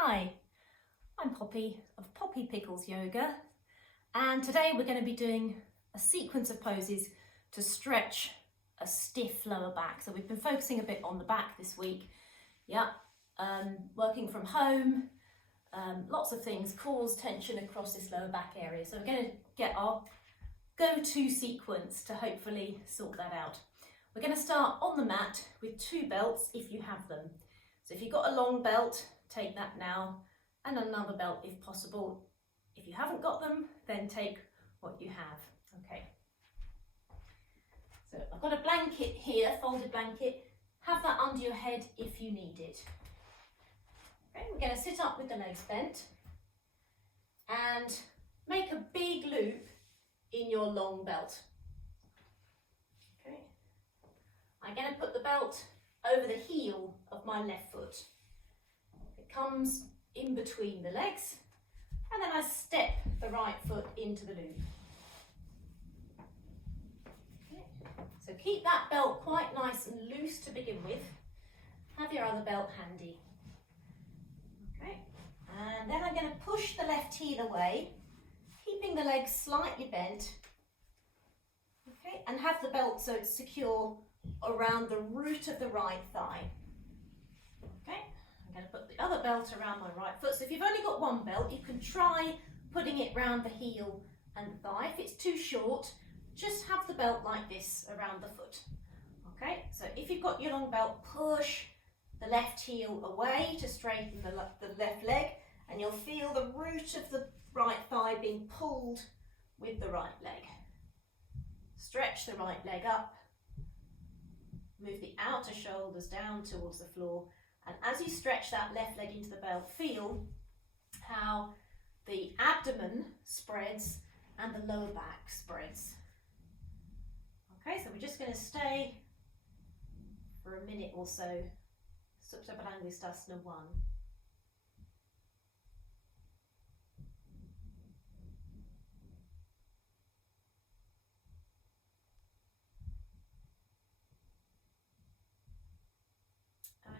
Hi, I'm Poppy of Poppy Pickles Yoga, and today we're going to be doing a sequence of poses to stretch a stiff lower back. So we've been focusing a bit on the back this week. Working from home, lots of things cause tension across this lower back area. So we're going to get our go-to sequence to hopefully sort that out. We're going to start on the mat with 2 belts if you have them. So if you've got a long belt, take that now, and another belt if possible. If you haven't got them, then take what you have. Okay. So I've got a blanket here, folded blanket. Have that under your head if you need it. Okay, we're going to sit up with the legs bent and make a big loop in your long belt. Okay. I'm going to put the belt over the heel of my left foot. It comes in between the legs, and then I step the right foot into the loop. Okay. So keep that belt quite nice and loose to begin with. Have your other belt handy. Okay. And then I'm going to push the left heel away, keeping the legs slightly bent. Okay. And have the belt so it's secure around the root of the right thigh. Okay, I'm going to put the other belt around my right foot. So if you've only got one belt, you can try putting it round the heel and the thigh. If it's too short, just have the belt like this around the foot. Okay, so if you've got your long belt, push the left heel away to straighten the left leg, and you'll feel the root of the right thigh being pulled with the right leg. Stretch the right leg up. Move the outer shoulders down towards the floor, and as you stretch that left leg into the belt, feel how the abdomen spreads and the lower back spreads. Okay, so we're just going to stay for a minute or so. Supta Baddha 1.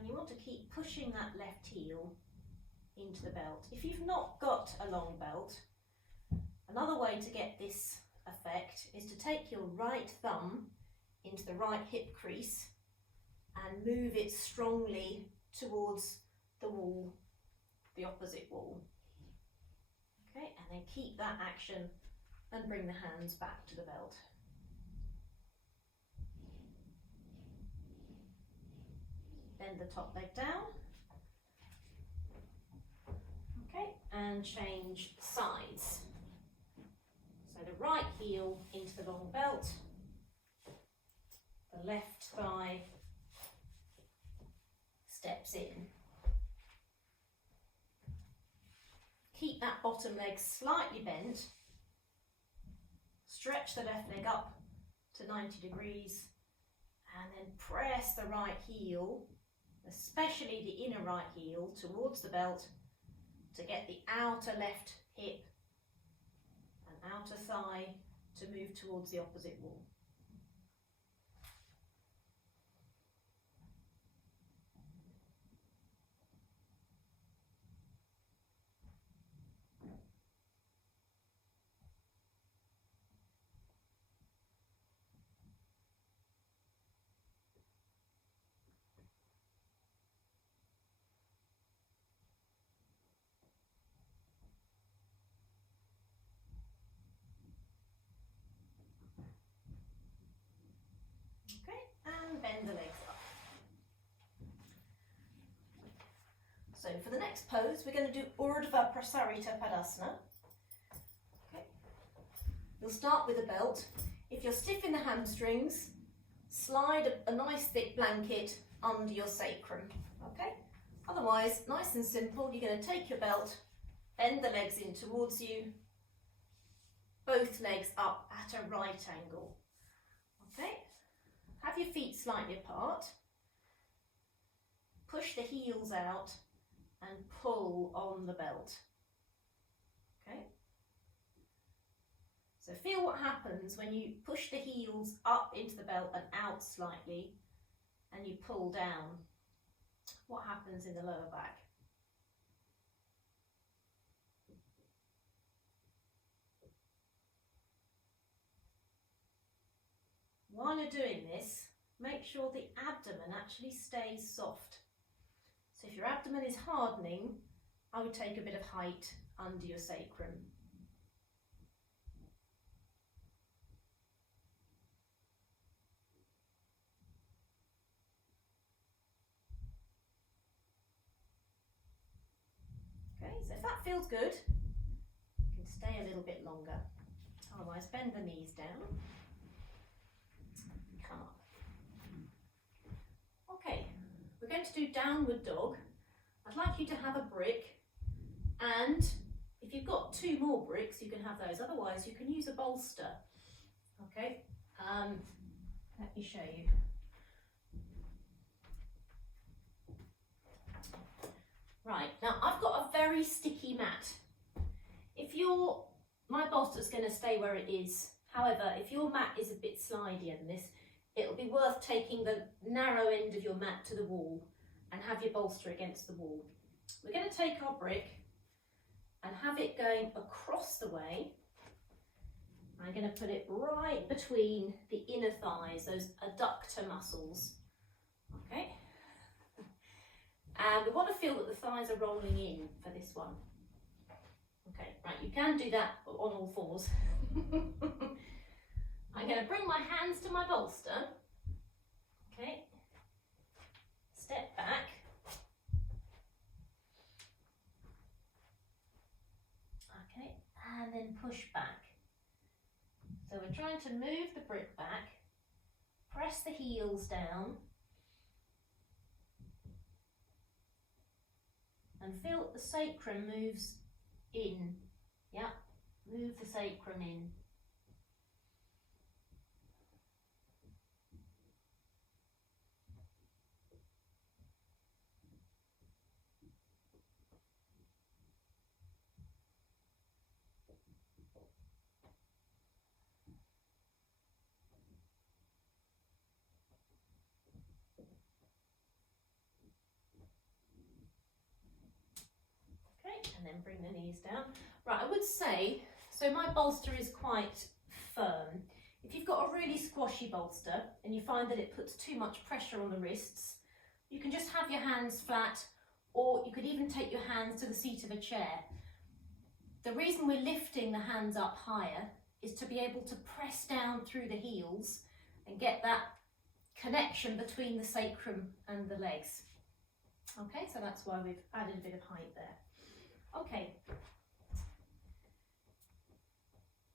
And you want to keep pushing that left heel into the belt. If you've not got a long belt, another way to get this effect is to take your right thumb into the right hip crease and move it strongly towards the wall, the opposite wall. Okay, and then keep that action and bring the hands back to the belt. Bend the top leg down. Okay, and change sides. So the right heel into the long belt, the left thigh steps in. Keep that bottom leg slightly bent. Stretch the left leg up to 90 degrees, and then press the right heel, especially the inner right heel, towards the belt to get the outer left hip and outer thigh to move towards the opposite wall. And bend the legs up. So for the next pose, we're going to do Urdhva Prasarita Padasana. Okay. You'll start with a belt. If you're stiff in the hamstrings, slide a nice thick blanket under your sacrum. Okay. Otherwise, nice and simple, you're going to take your belt, bend the legs in towards you, both legs up at a right angle. Okay. Have your feet slightly apart, push the heels out and pull on the belt. Okay? So feel what happens when you push the heels up into the belt and out slightly and you pull down. What happens in the lower back? while you're doing this, make sure the abdomen actually stays soft. So if your abdomen is hardening, I would take a bit of height under your sacrum. Okay, so if that feels good, you can stay a little bit longer. Otherwise, bend the knees down. Come up. Okay, we're going to do downward dog. I'd like you to have a brick, and if you've got 2 more bricks, you can have those. Otherwise, you can use a bolster. Okay, let me show you. Right, now I've got a very sticky mat. My bolster's going to stay where it is. However, if your mat is a bit slidier than this, it'll be worth taking the narrow end of your mat to the wall and have your bolster against the wall. We're going to take our brick and have it going across the way. I'm going to put it right between the inner thighs, those adductor muscles. Okay? And we want to feel that the thighs are rolling in for this one. Okay, right, you can do that on all fours. I'm going to bring my hands to my bolster. Okay, step back. Okay, and then push back. So we're trying to move the brick back, press the heels down, and feel that the sacrum moves in. Yeah, move the sacrum in. And then bring the knees down. Right, I would say, so my bolster is quite firm. If you've got a really squashy bolster and you find that it puts too much pressure on the wrists, you can just have your hands flat, or you could even take your hands to the seat of a chair. The reason we're lifting the hands up higher is to be able to press down through the heels and get that connection between the sacrum and the legs. Okay, so that's why we've added a bit of height there. Okay,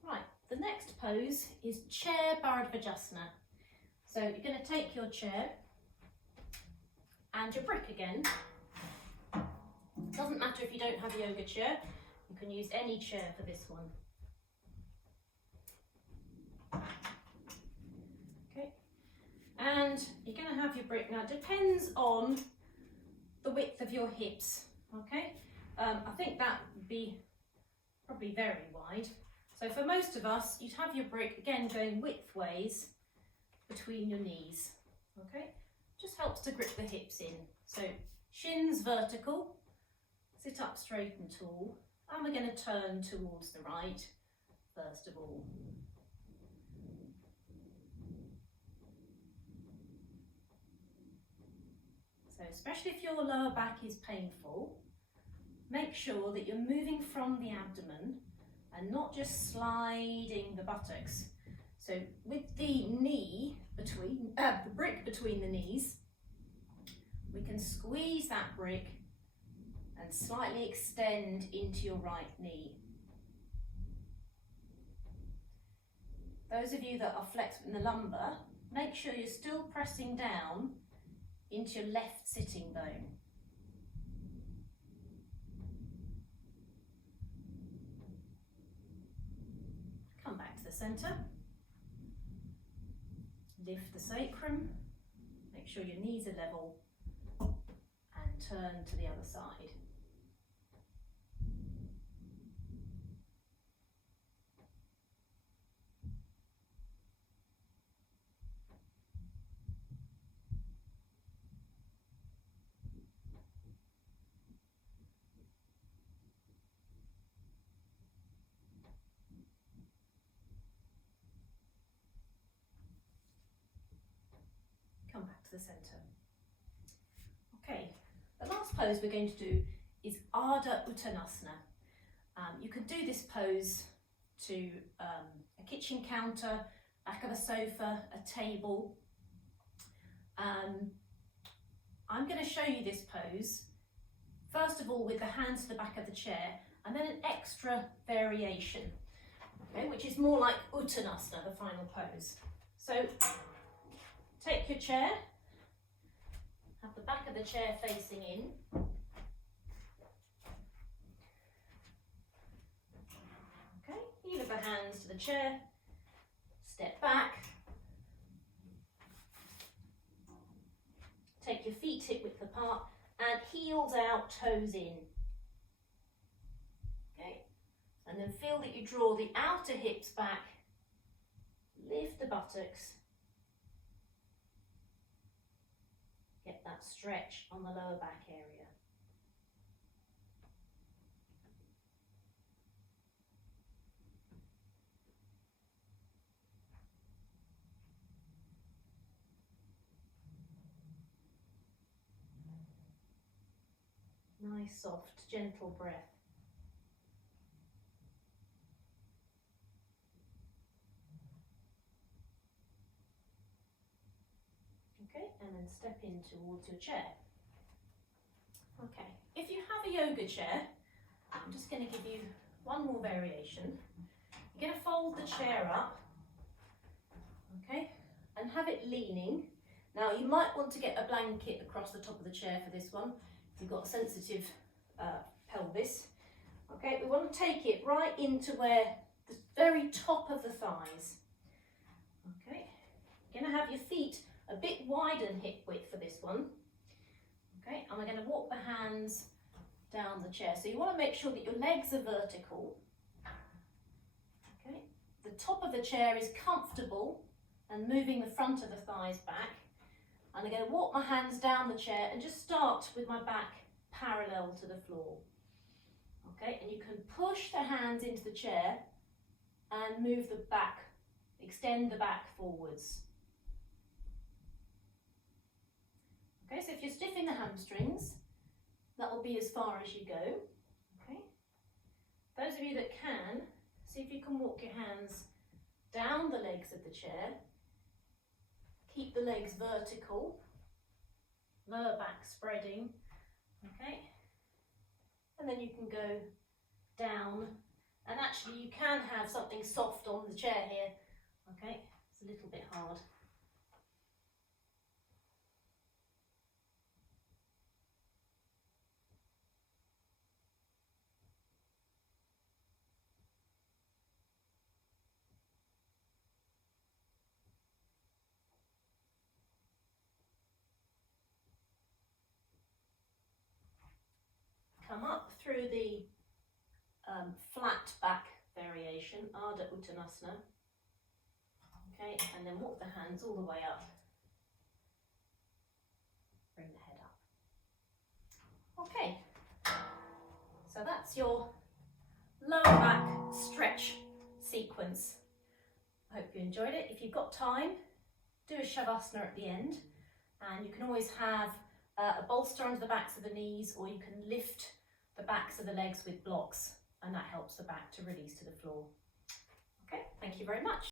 right, the next pose is chair Bharadvajasana. So you're going to take your chair and your brick again. Doesn't matter if you don't have a yoga chair, you can use any chair for this one. Okay, and you're going to have your brick. Now it depends on the width of your hips, okay? I think that would be probably very wide. So for most of us, you'd have your brick, again, going widthways between your knees, okay? Just helps to grip the hips in. So shins vertical, sit up straight and tall, and we're going to turn towards the right, first of all. So especially if your lower back is painful, make sure that you're moving from the abdomen and not just sliding the buttocks. So with the knee between, the brick between the knees, we can squeeze that brick and slightly extend into your right knee. Those of you that are flexed in the lumbar, make sure you're still pressing down into your left sitting bone. Come back to the centre, lift the sacrum, make sure your knees are level, and turn to the other side. to the centre. Okay, the last pose we're going to do is Ardha Uttanasana. You can do this pose to a kitchen counter, back of a sofa, a table. I'm going to show you this pose, first of all with the hands to the back of the chair, and then an extra variation, okay, which is more like Uttanasana, the final pose. So take your chair, have the back of the chair facing in. Okay, heel of the hands to the chair, step back. Take your feet hip width apart and heels out, toes in. Okay, and then feel that you draw the outer hips back, lift the buttocks, get that stretch on the lower back area. Nice, soft, gentle breath. Okay, and then step in towards your chair. Okay, if you have a yoga chair, I'm just going to give you one more variation. You're going to fold the chair up, okay, and have it leaning. Now you might want to get a blanket across the top of the chair for this one. You've got a sensitive pelvis. Okay, we want to take it right into where the very top of the thighs. Okay, you're going to have your feet a bit wider than hip width for this one. Okay, and we're going to walk the hands down the chair. So you want to make sure that your legs are vertical. Okay, the top of the chair is comfortable and moving the front of the thighs back. And I'm going to walk my hands down the chair and just start with my back parallel to the floor. Okay, and you can push the hands into the chair and move the back, extend the back forwards. Okay, so if you're stiffing the hamstrings, that will be as far as you go. Okay, those of you that can, see if you can walk your hands down the legs of the chair. Keep the legs vertical, lower back spreading, okay? And then you can go down, and actually you can have something soft on the chair here, okay? It's a little bit hard. Come up through the flat back variation, Ardha Uttanasana. Okay, and then walk the hands all the way up. Bring the head up. Okay, so that's your lower back stretch sequence. I hope you enjoyed it. If you've got time, do a Shavasana at the end, and you can always have a bolster under the backs of the knees, or you can lift the backs of the legs with blocks, and that helps the back to release to the floor. Okay, thank you very much.